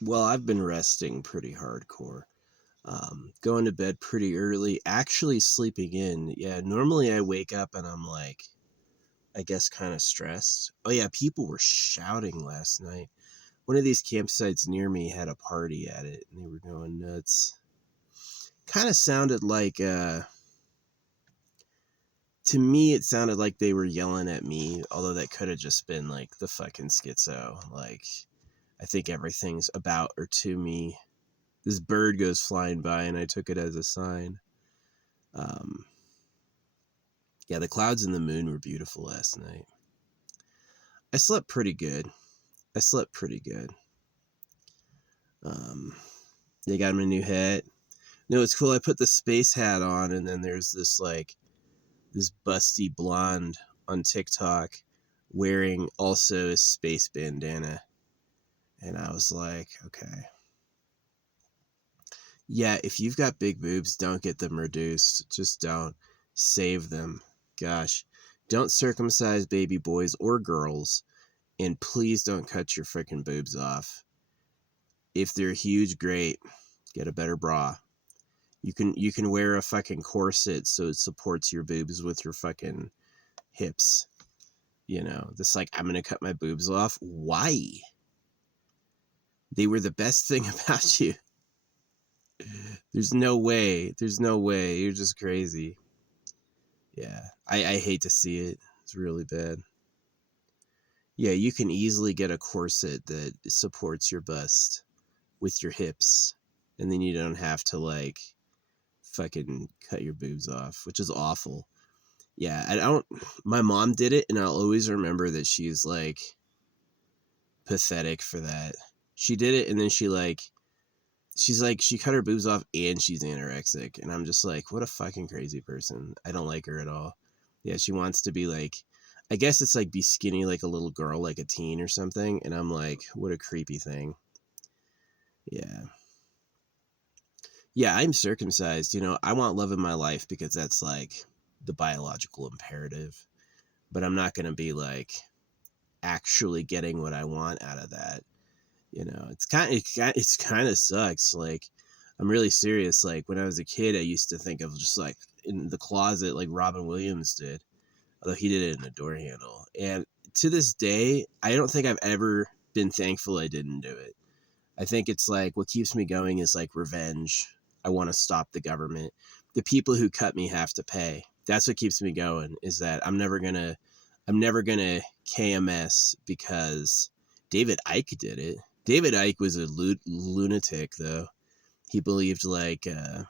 Well, I've been resting pretty hardcore. Going to bed pretty early, actually sleeping in. Yeah, normally I wake up and I'm like, I guess kind of stressed. Oh yeah, people were shouting last night. One of these campsites near me had a party at it and they were going nuts. Kind of sounded like to me it sounded like they were yelling at me, although that could have just been like the fucking schizo. Like I think everything's about or to me. This bird goes flying by and I took it as a sign. Um, yeah, the clouds and the moon were beautiful last night. I slept pretty good. I slept pretty good. Um, they got me a new hat. No, it's cool. I put the space hat on, and then there's this busty blonde on TikTok wearing also a space bandana, and I was like, okay, yeah, if you've got big boobs, don't get them reduced. Just don't. Save them. Gosh, don't circumcise baby boys or girls, and please don't cut your freaking boobs off. If they're huge, great. Get a better bra. You can wear a fucking corset so it supports your boobs with your fucking hips. You know, this like I'm gonna cut my boobs off. Why? They were the best thing about you. There's no way. There's no way. You're just crazy. Yeah, I hate to see it. It's really bad. Yeah, you can easily get a corset that supports your bust with your hips, and then you don't have to like fucking cut your boobs off, which is awful. Yeah, I don't. My mom did it, and I'll always remember that she's like pathetic for that. She did it, and then she cut her boobs off, and she's anorexic, and I'm just like, what a fucking crazy person. I don't like her at all. Yeah, she wants to be like, I guess it's like be skinny like a little girl, like a teen or something, and I'm like, what a creepy thing. Yeah. Yeah, I'm circumcised. You know, I want love in my life because that's like the biological imperative. But I'm not going to be like actually getting what I want out of that. You know, it's kind of sucks. Like, I'm really serious. Like when I was a kid, I used to think of just like in the closet, like Robin Williams did, although he did it in a door handle. And to this day, I don't think I've ever been thankful I didn't do it. I think it's like what keeps me going is like revenge. I want to stop the government. The people who cut me have to pay. That's what keeps me going is that I'm never gonna KMS because David Icke did it. David Icke was a lunatic though. He believed like in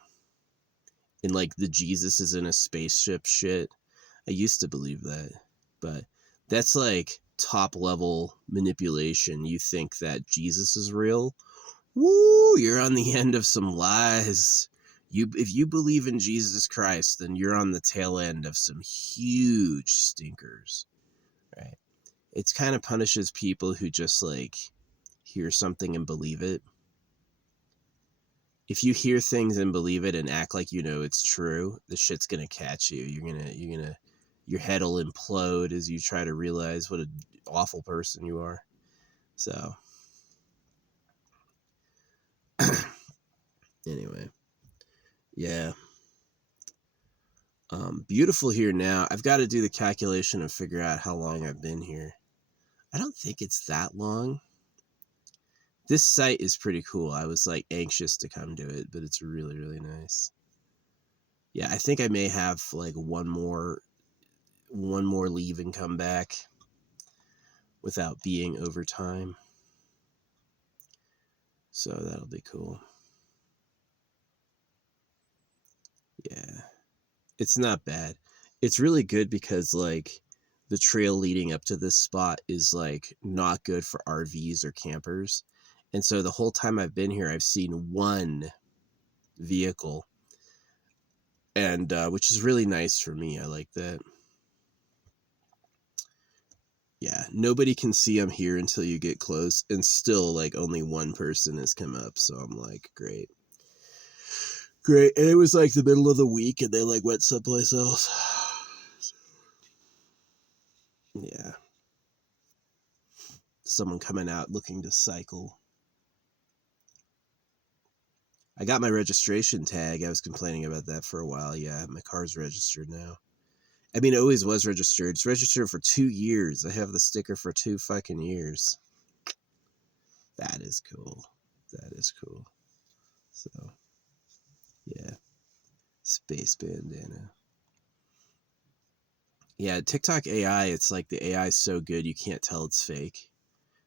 like the Jesus is in a spaceship shit. I used to believe that, but that's like top level manipulation. You think that Jesus is real? Woo, you're on the end of some lies. If you believe in Jesus Christ, then you're on the tail end of some huge stinkers, right? It's kind of punishes people who just like hear something and believe it. If you hear things and believe it and act like you know it's true, the shit's gonna catch you. Your head'll implode as you try to realize what an awful person you are. So anyway, yeah. Beautiful here now. I've got to do the calculation and figure out how long I've been here. I don't think it's that long. This site is pretty cool. I was like anxious to come to it, but it's really, really nice. Yeah, I think I may have like one more leave and come back without being overtime. So that'll be cool. Yeah. It's not bad. It's really good because like the trail leading up to this spot is like not good for RVs or campers. And so the whole time I've been here, I've seen one vehicle, and which is really nice for me. I like that. Yeah, nobody can see I'm here until you get close, and still like only one person has come up. So I'm like, great, great. And it was like the middle of the week, and they like went someplace else. Yeah, someone coming out looking to cycle. I got my registration tag. I was complaining about that for a while. Yeah, my car's registered now. I mean, it always was registered. It's registered for 2 years. I have the sticker for 2 fucking years. That is cool. That is cool. So, yeah. Space bandana. Yeah, TikTok AI, it's like the AI is so good you can't tell it's fake.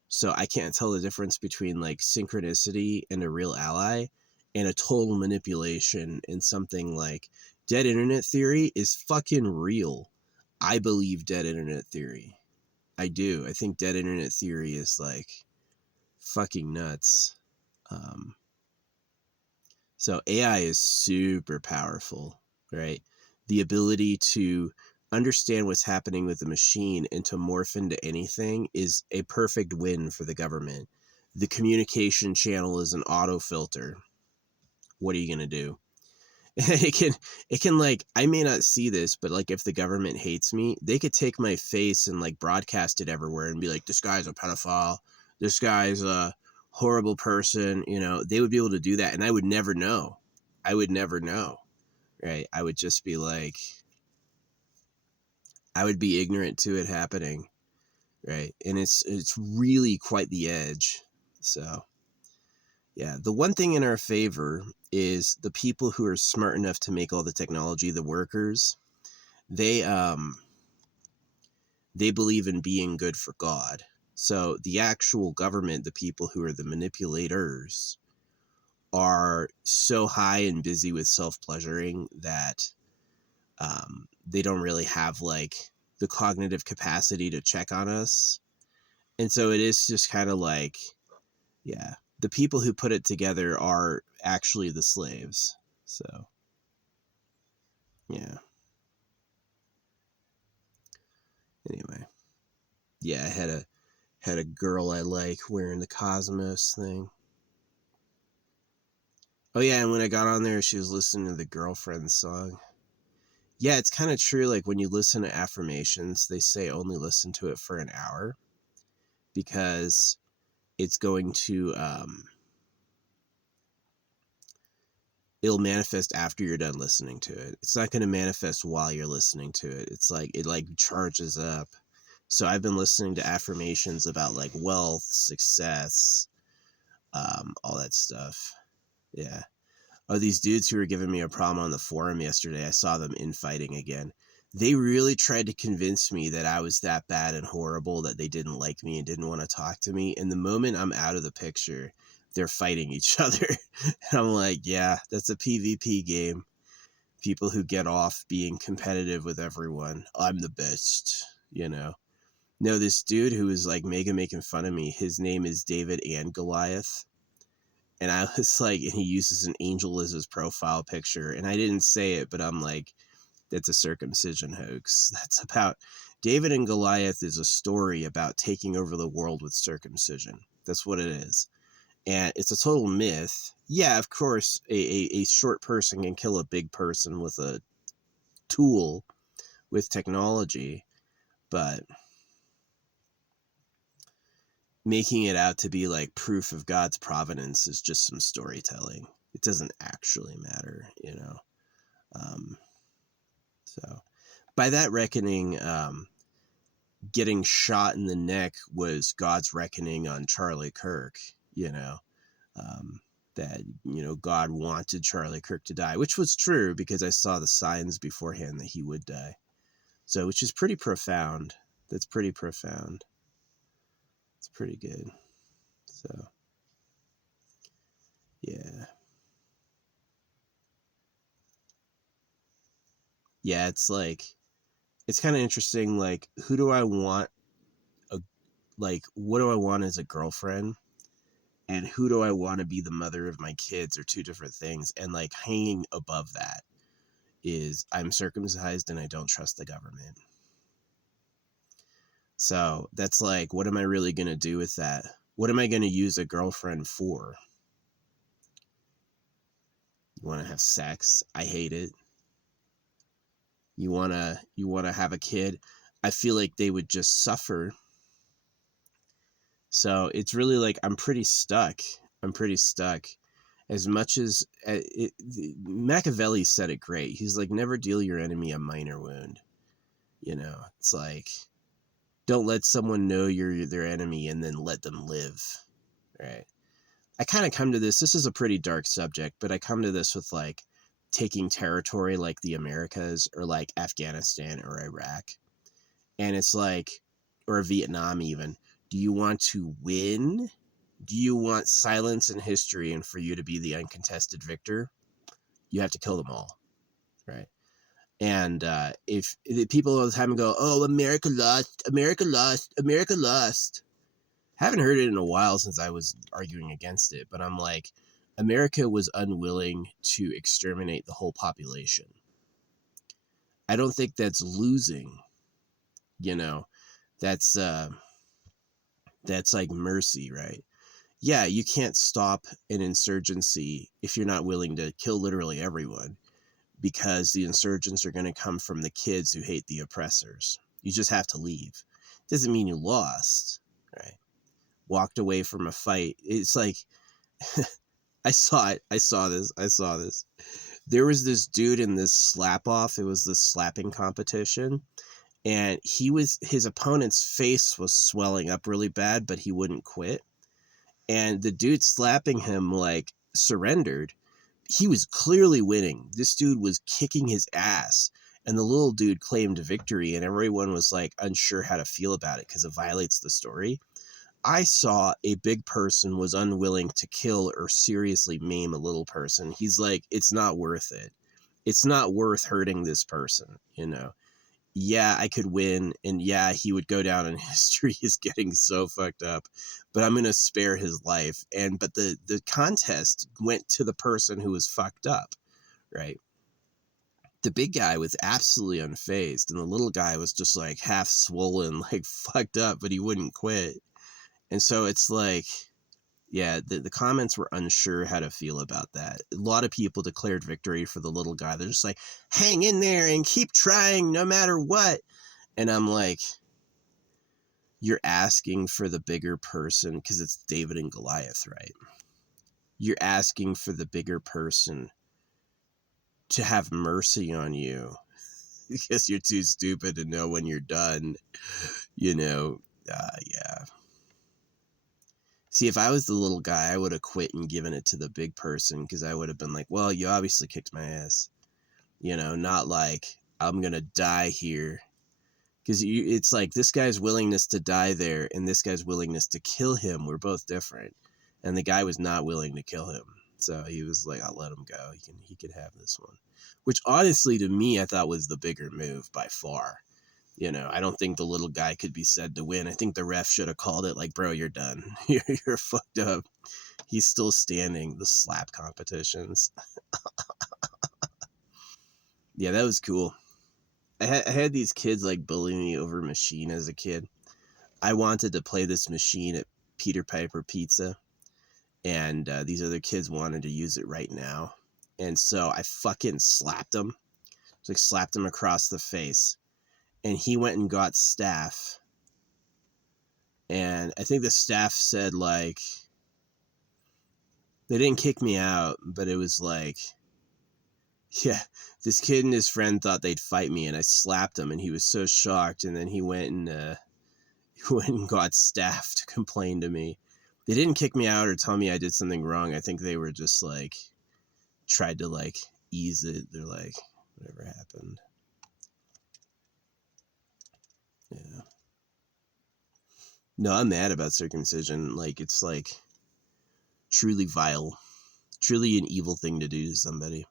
So I can't tell the difference between like synchronicity and a real ally and a total manipulation and something like dead internet theory is fucking real. I believe dead internet theory. I do. I think dead internet theory is like fucking nuts. Um, so AI is super powerful, right? The ability to understand what's happening with the machine and to morph into anything is a perfect win for the government. The communication channel is an auto filter. What are you going to do? it can like, I may not see this, but like if the government hates me, they could take my face and like broadcast it everywhere and be like, this guy's a pedophile, this guy's a horrible person, you know. They would be able to do that and I would never know. I would never know, right? I would just be like, I would be ignorant to it happening, right? And it's really quite the edge. So yeah, the one thing in our favor is the people who are smart enough to make all the technology, the workers, they believe in being good for God. So the actual government, the people who are the manipulators, are so high and busy with self-pleasuring that they don't really have like the cognitive capacity to check on us. And so it is just kind of like, yeah, the people who put it together are actually the slaves. So, yeah. Anyway, yeah, I had a girl I like wearing the Cosmos thing. Oh yeah, and when I got on there, she was listening to the Girlfriend song. Yeah, it's kind of true. Like when you listen to affirmations, they say only listen to it for an hour because it's going to it'll manifest after you're done listening to it. It's not going to manifest while you're listening to it. It's like it like charges up. So I've been listening to affirmations about like wealth, success, all that stuff. Yeah. Oh, these dudes who were giving me a problem on the forum yesterday, I saw them infighting again. They really tried to convince me that I was that bad and horrible, that they didn't like me and didn't want to talk to me. And the moment I'm out of the picture, they're fighting each other. And I'm like, yeah, that's a PvP game. People who get off being competitive with everyone. I'm the best, you know. No, this dude who was like mega making fun of me, his name is David and Goliath. And I was like, and he uses an angel as his profile picture. And I didn't say it, but I'm like, that's a circumcision hoax. That's about David and Goliath is a story about taking over the world with circumcision. That's what it is. And it's a total myth. Yeah, of course, a short person can kill a big person with a tool, with technology, but making it out to be like proof of God's providence is just some storytelling. It doesn't actually matter, you know. So by that reckoning, getting shot in the neck was God's reckoning on Charlie Kirk, you know, that, you know, God wanted Charlie Kirk to die, which was true because I saw the signs beforehand that he would die. So, which is pretty profound. That's pretty profound. It's pretty good. So, yeah. Yeah, it's like, it's kind of interesting. Like, who do I want? Like, what do I want as a girlfriend? And who do I want to be the mother of my kids are two different things. And like hanging above that is I'm circumcised and I don't trust the government. So that's like, what am I really going to do with that? What am I going to use a girlfriend for? You want to have sex? I hate it. You want to have a kid? I feel like they would just suffer. So it's really like I'm pretty stuck. I'm pretty stuck. As much as Machiavelli said it great. He's like, never deal your enemy a minor wound. You know, it's like, don't let someone know you're their enemy and then let them live. Right. I kind of come to this. This is a pretty dark subject, but I come to this with like taking territory like the Americas or like Afghanistan or Iraq. And it's like, or Vietnam even. Do you want to win? Do you want silence in history and for you to be the uncontested victor? You have to kill them all. Right. And if people all the time go, oh, America lost, America lost, America lost. Haven't heard it in a while since I was arguing against it, but I'm like, America was unwilling to exterminate the whole population. I don't think that's losing, you know, that's like mercy, right? Yeah, you can't stop an insurgency if you're not willing to kill literally everyone, because the insurgents are going to come from the kids who hate the oppressors. You just have to leave. Doesn't mean you lost, right? Walked away from a fight. It's like, I saw it. I saw this. There was this dude in this slap off. It was this slapping competition. And his opponent's face was swelling up really bad, but he wouldn't quit. And the dude slapping him like surrendered. He was clearly winning. This dude was kicking his ass. And the little dude claimed victory, and everyone was like unsure how to feel about it because it violates the story. I saw a big person was unwilling to kill or seriously maim a little person. He's like, it's not worth it. It's not worth hurting this person, you know? Yeah, I could win, and yeah, he would go down in history as getting so fucked up, but I'm going to spare his life. But the contest went to the person who was fucked up, right? The big guy was absolutely unfazed, and the little guy was just like half swollen, like fucked up, but he wouldn't quit. And so it's like, yeah, the comments were unsure how to feel about that. A lot of people declared victory for the little guy. They're just like, hang in there and keep trying no matter what. And I'm like, you're asking for the bigger person because it's David and Goliath, right? You're asking for the bigger person to have mercy on you because you're too stupid to know when you're done, you know? Yeah. See, if I was the little guy, I would have quit and given it to the big person, because I would have been like, well, you obviously kicked my ass. You know, not like, I'm going to die here. Because it's like this guy's willingness to die there and this guy's willingness to kill him were both different. And the guy was not willing to kill him. So he was like, I'll let him go. He can have this one. Which honestly, to me, I thought was the bigger move by far. You know, I don't think the little guy could be said to win. I think the ref should have called it like, bro, you're done. You're fucked up. He's still standing. The slap competitions. Yeah, that was cool. I had these kids like bullying me over a machine as a kid. I wanted to play this machine at Peter Piper Pizza. And these other kids wanted to use it right now. And so I fucking slapped him. Like slapped him across the face. And he went and got staff. And I think the staff said, like, they didn't kick me out, but it was like, yeah, this kid and his friend thought they'd fight me, and I slapped him, and he was so shocked. And then he went and got staff to complain to me. They didn't kick me out or tell me I did something wrong. I think they were just like, tried to like ease it. They're like, whatever happened. Yeah. No, I'm mad about circumcision. Like, it's like truly vile, truly an evil thing to do to somebody.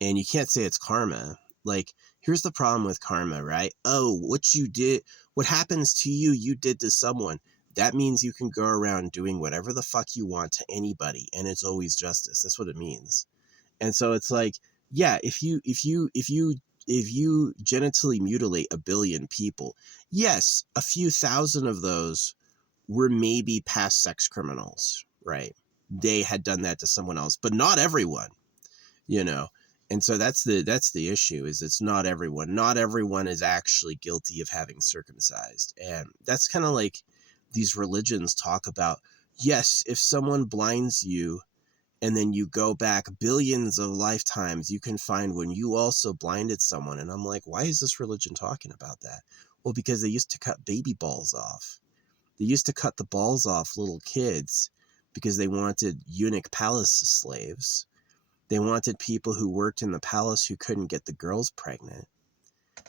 And you can't say it's karma. Like, here's the problem with karma, right? Oh, what you did, what happens to you, you did to someone. That means you can go around doing whatever the fuck you want to anybody, and it's always justice. That's what it means. And so it's like, yeah, if you genitally mutilate 1 billion people, yes, a few thousand of those were maybe past sex criminals, right? They had done that to someone else, but not everyone, you know. And so that's the issue, is it's not everyone. Not everyone is actually guilty of having circumcised. And that's kind of like these religions talk about, yes, if someone blinds you And then you go back billions of lifetimes, you can find when you also blinded someone. And I'm like, why is this religion talking about that? Well, because they used to cut baby balls off. They used to cut the balls off little kids because they wanted eunuch palace slaves. They wanted people who worked in the palace who couldn't get the girls pregnant.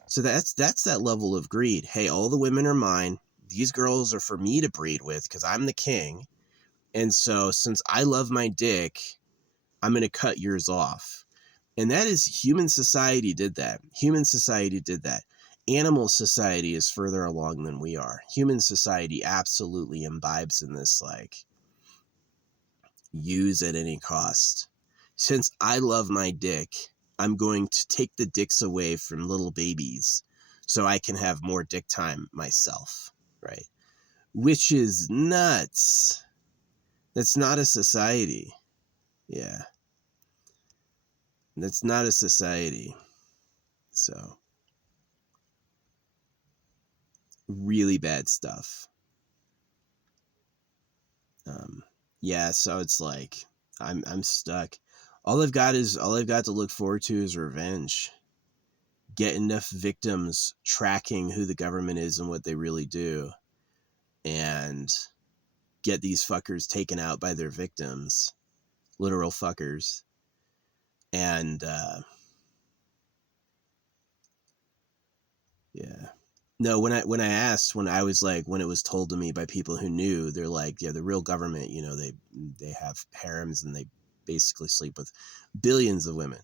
So that's that level of greed. Hey, all the women are mine. These girls are for me to breed with because I'm the king. And so since I love my dick, I'm going to cut yours off. And that is human society did that. Human society did that. Animal society is further along than we are. Human society absolutely imbibes in this, like, use at any cost. Since I love my dick, I'm going to take the dicks away from little babies so I can have more dick time myself, right? Which is nuts. That's not a society. Yeah. That's not a society. So, really bad stuff. Yeah, so it's like I'm stuck. All I've got to look forward to is revenge. Get enough victims tracking who the government is and what they really do, and get these fuckers taken out by their victims, literal fuckers. And yeah. No, when I asked, when I was like, when it was told to me by people who knew, they're like, yeah, the real government, you know, they have harems and they basically sleep with billions of women.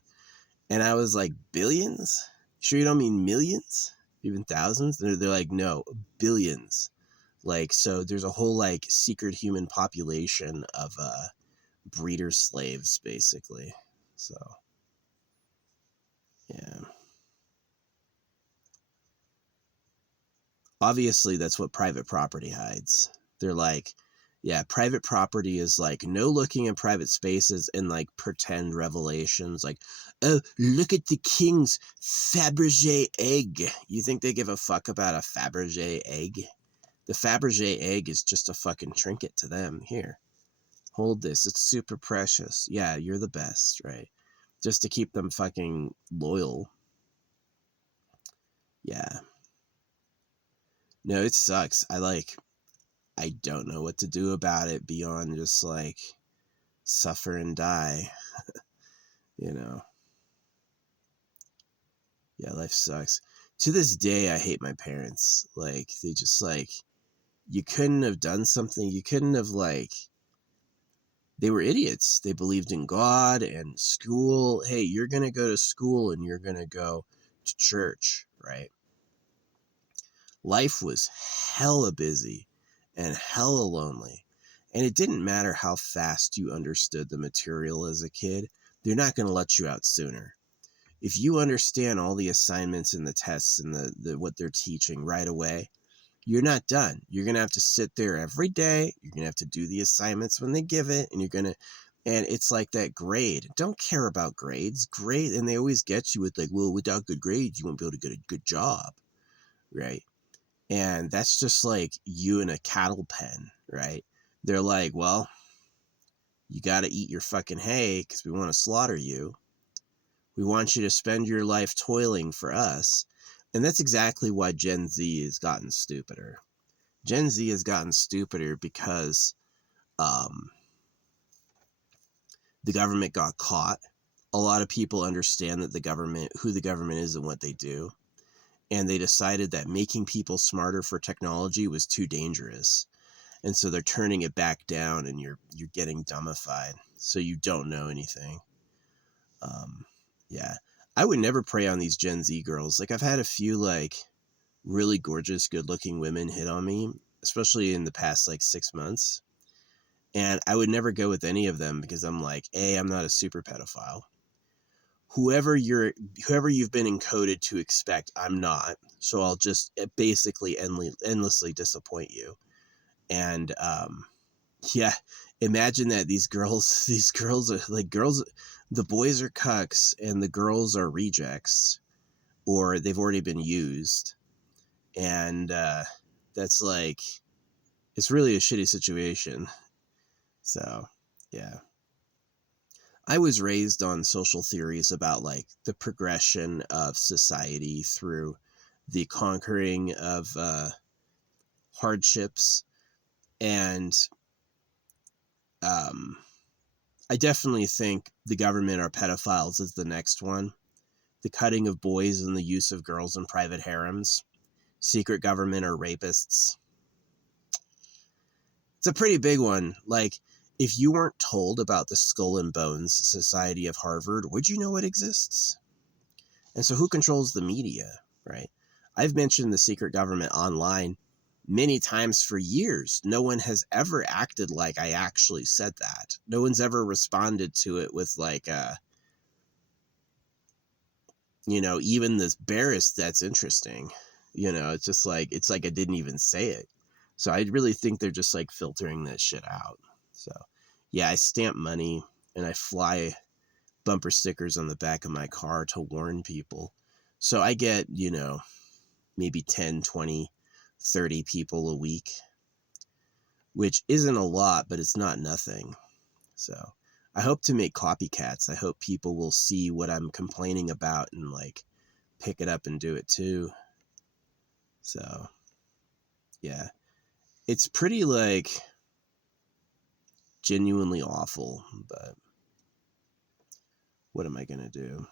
And I was like, billions? Sure you don't mean millions? Even thousands? They're like, no, billions. Like, so there's a whole like secret human population of breeder slaves, basically. So, yeah. Obviously that's what private property hides. They're like, yeah, private property is like no looking at private spaces and like pretend revelations like, oh, look at the king's Fabergé egg. You think they give a fuck about a Fabergé egg? The Fabergé egg is just a fucking trinket to them. Here, hold this. It's super precious. Yeah, you're the best, right? Just to keep them fucking loyal. Yeah. No, it sucks. I don't know what to do about it beyond just like suffer and die, you know. Yeah, life sucks. To this day, I hate my parents. Like, they just like, you couldn't have done something. You couldn't have like, they were idiots. They believed in God and school. Hey, you're going to go to school and you're going to go to church, right? Life was hella busy and hella lonely. And it didn't matter how fast you understood the material as a kid, they're not going to let you out sooner. If you understand all the assignments and the tests and the what they're teaching right away, you're not done. You're going to have to sit there every day. You're going to have to do the assignments when they give it, and and it's like that grade. Don't care about grades. Grade, and they always get you with like, well, without good grades, you won't be able to get a good job, right? And that's just like you in a cattle pen, right? They're like, well, you got to eat your fucking hay because we want to slaughter you. We want you to spend your life toiling for us. And that's exactly why Gen Z has gotten stupider. Gen Z has gotten stupider because the government got caught. A lot of people understand that who the government is and what they do. And they decided that making people smarter for technology was too dangerous. And so they're turning it back down, and you're getting dumbified, so you don't know anything. Yeah, I would never prey on these Gen Z girls. Like, I've had a few like really gorgeous, good-looking women hit on me, especially in the past like 6 months, and I would never go with any of them because I'm like, I'm not a super pedophile. Whoever you've been encoded to expect, I'm not. So I'll just basically endlessly disappoint you. And yeah, imagine that these girls are like girls, the boys are cucks and the girls are rejects, or they've already been used. And that's like, it's really a shitty situation. So, yeah. I was raised on social theories about like the progression of society through the conquering of hardships, and um, I definitely think the government or pedophiles is the next one. The cutting of boys and the use of girls in private harems, secret government or rapists. It's a pretty big one. Like, if you weren't told about the Skull and Bones Society of Harvard, would you know it exists? And so who controls the media, right? I've mentioned the secret government online many times for years. No one has ever acted like I actually said that. No one's ever responded to it with like even this barest that's interesting. It's like I didn't even say it. So I really think they're just like filtering that shit out. So yeah, I stamp money and I fly bumper stickers on the back of my car to warn people. So I get, maybe 10, 20, 30 people a week, which isn't a lot, but it's not nothing. So I hope to make copycats. I hope people will see what I'm complaining about and like pick it up and do it too. So yeah, it's pretty like genuinely awful, but what am I gonna do?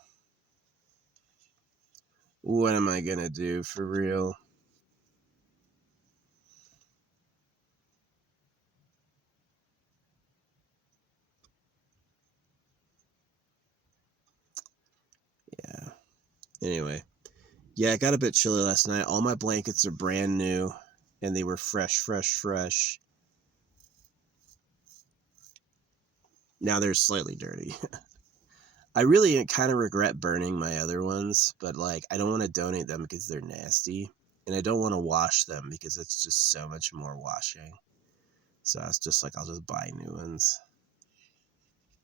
What am I gonna do for real? Yeah. Anyway, yeah, I got a bit chilly last night. All my blankets are brand new and they were fresh, fresh, fresh. Now they're slightly dirty. I really kind of regret burning my other ones, but like I don't want to donate them because they're nasty, and I don't want to wash them because it's just so much more washing. So I was just like, I'll just buy new ones.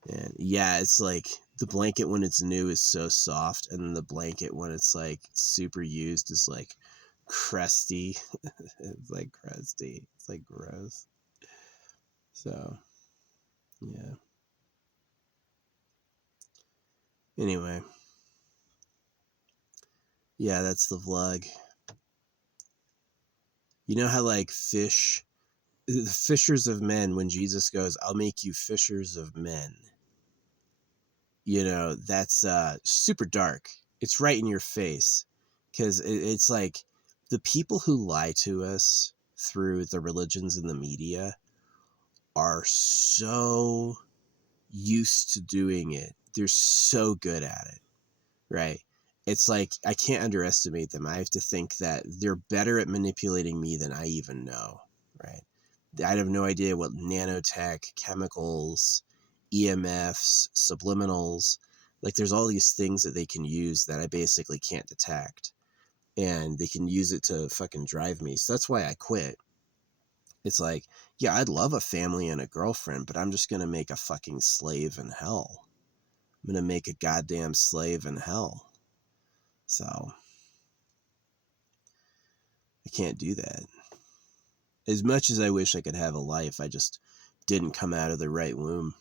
And yeah, it's like the blanket when it's new is so soft, and then the blanket when it's like super used is like crusty. It's like crusty. It's like gross. So yeah. Anyway, yeah, that's the vlog. You know how like the fishers of men, when Jesus goes, I'll make you fishers of men. That's super dark. It's right in your face because it's like the people who lie to us through the religions and the media are so used to doing it. They're so good at it, right? It's like I can't underestimate them. I have to think that they're better at manipulating me than I even know, right? I have no idea what nanotech, chemicals, EMFs, subliminals, like there's all these things that they can use that I basically can't detect. And they can use it to fucking drive me. So that's why I quit. It's like, yeah, I'd love a family and a girlfriend, but I'm just going to make a fucking slave in hell. I'm going to make a goddamn slave in hell. So I can't do that. As much as I wish I could have a life, I just didn't come out of the right womb.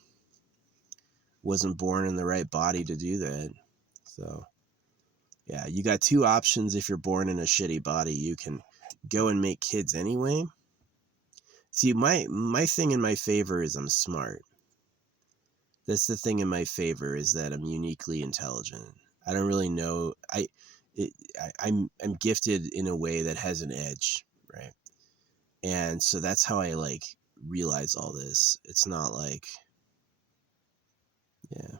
Wasn't born in the right body to do that. So yeah, you got two options. If you're born in a shitty body, you can go and make kids anyway. See, my thing in my favor is I'm smart. That's the thing in my favor, is that I'm uniquely intelligent. I don't really know. I'm gifted in a way that has an edge, right? And so that's how I like realize all this. It's not like, yeah.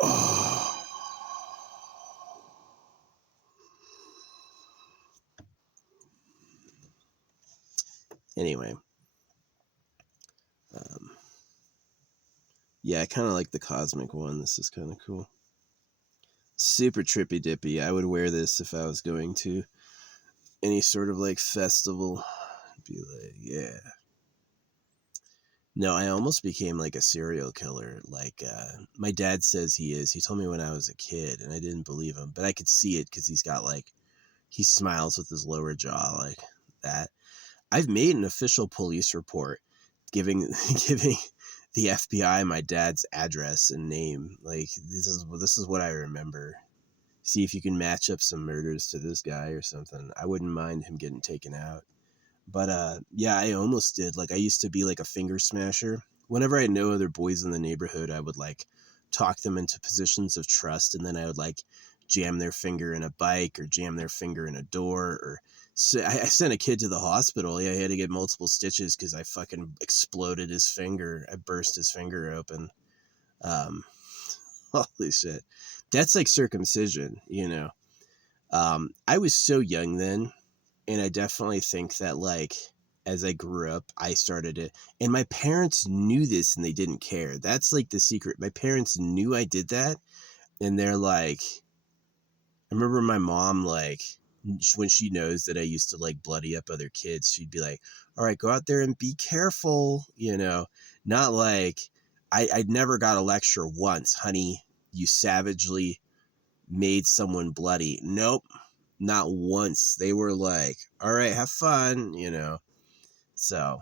Oh. Anyway, yeah, I kind of like the cosmic one. This is kind of cool. Super trippy dippy. I would wear this if I was going to any sort of like festival. Be like, yeah. No, I almost became like a serial killer. Like, my dad says he is. He told me when I was a kid, and I didn't believe him, but I could see it because he's got like, he smiles with his lower jaw like that. I've made an official police report giving giving the FBI my dad's address and name. Like, this is what I remember. See if you can match up some murders to this guy or something. I wouldn't mind him getting taken out. But yeah, I almost did. Like, I used to be like a finger smasher. Whenever I know other boys in the neighborhood, I would like talk them into positions of trust, and then I would like jam their finger in a bike or jam their finger in a door. Or so I sent a kid to the hospital. Yeah, he had to get multiple stitches because I fucking exploded his finger. I burst his finger open. Um, holy shit, that's like circumcision, you know. I was so young then, and I definitely think that, like, as I grew up, I started it. And my parents knew this and they didn't care. That's like the secret. My parents knew I did that. And they're like, I remember my mom, like, when she knows that I used to like bloody up other kids, she'd be like, all right, go out there and be careful, you know, not like I'd never got a lecture once, honey, you savagely made someone bloody. Nope. Not once. They were like, all right, have fun, you know. So,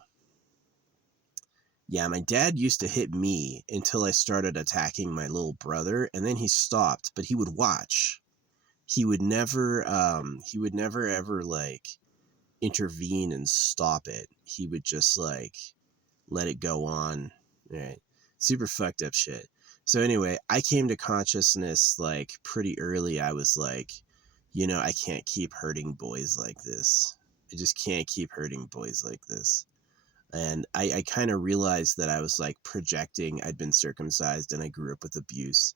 yeah, my dad used to hit me until I started attacking my little brother, and then he stopped, but he would watch. He would never ever like intervene and stop it. He would just like let it go on. Right. Super fucked up shit. So anyway, I came to consciousness like pretty early. I was like, you know, I can't keep hurting boys like this. I just can't keep hurting boys like this. And I kind of realized that I was like projecting. I'd been circumcised and I grew up with abuse,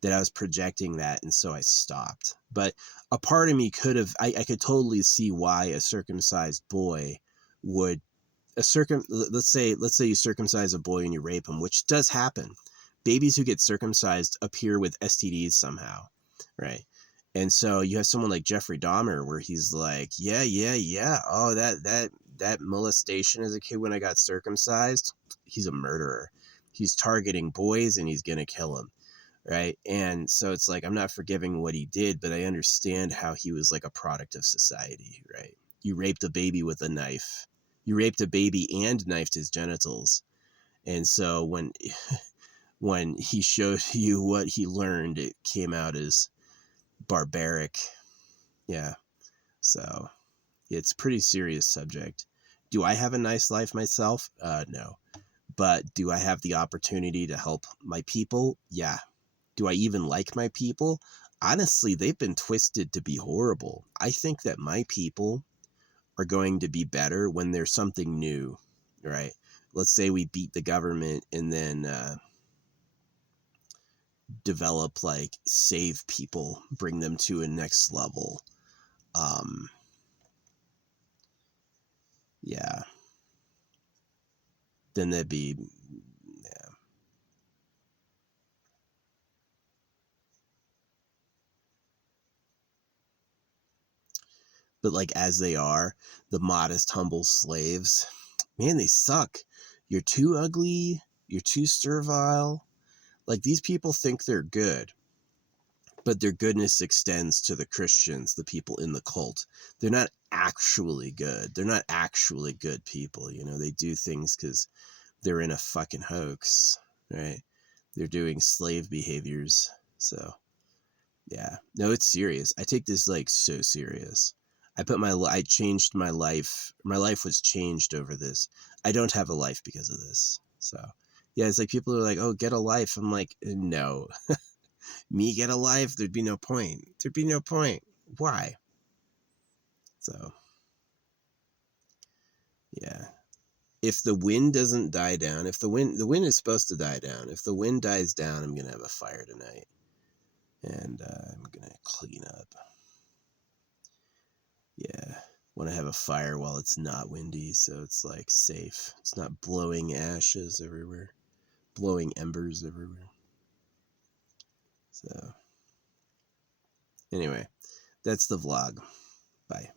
that I was projecting that. And so I stopped. But a part of me could have, I could totally see why a circumcised boy would, let's say you circumcise a boy and you rape him, which does happen. Babies who get circumcised appear with STDs somehow, right? And so you have someone like Jeffrey Dahmer where he's like, yeah. Oh, that molestation as a kid when I got circumcised, he's a murderer. He's targeting boys and he's gonna kill them, right? And so it's like, I'm not forgiving what he did, but I understand how he was like a product of society, right? You raped a baby with a knife. You raped a baby and knifed his genitals. And so when he showed you what he learned, it came out as barbaric. Yeah. So it's a pretty serious subject. Do I have a nice life myself? No. But do I have the opportunity to help my people? Yeah. Do I even like my people? Honestly, they've been twisted to be horrible. I think that my people are going to be better when there's something new, right? Let's say we beat the government and then develop, like, save people, bring them to a next level. Yeah. Then that'd be, yeah. But like, as they are, the modest, humble slaves, man, they suck. You're too ugly. You're too servile. Like, these people think they're good, but their goodness extends to the Christians, the people in the cult. They're not actually good. They're not actually good people. You know, they do things because they're in a fucking hoax, right? They're doing slave behaviors. So, yeah. No, it's serious. I take this like so serious. I changed my life. My life was changed over this. I don't have a life because of this. So, yeah, it's like people are like, oh, get a life. I'm like, no. Me get a life? There'd be no point. There'd be no point. Why? So, yeah. If the wind doesn't die down, if the wind is supposed to die down. If the wind dies down, I'm going to have a fire tonight. And I'm going to clean up. Yeah. Want to have a fire while it's not windy, so it's like safe. It's not blowing ashes everywhere, blowing embers everywhere. So, anyway, that's the vlog. Bye.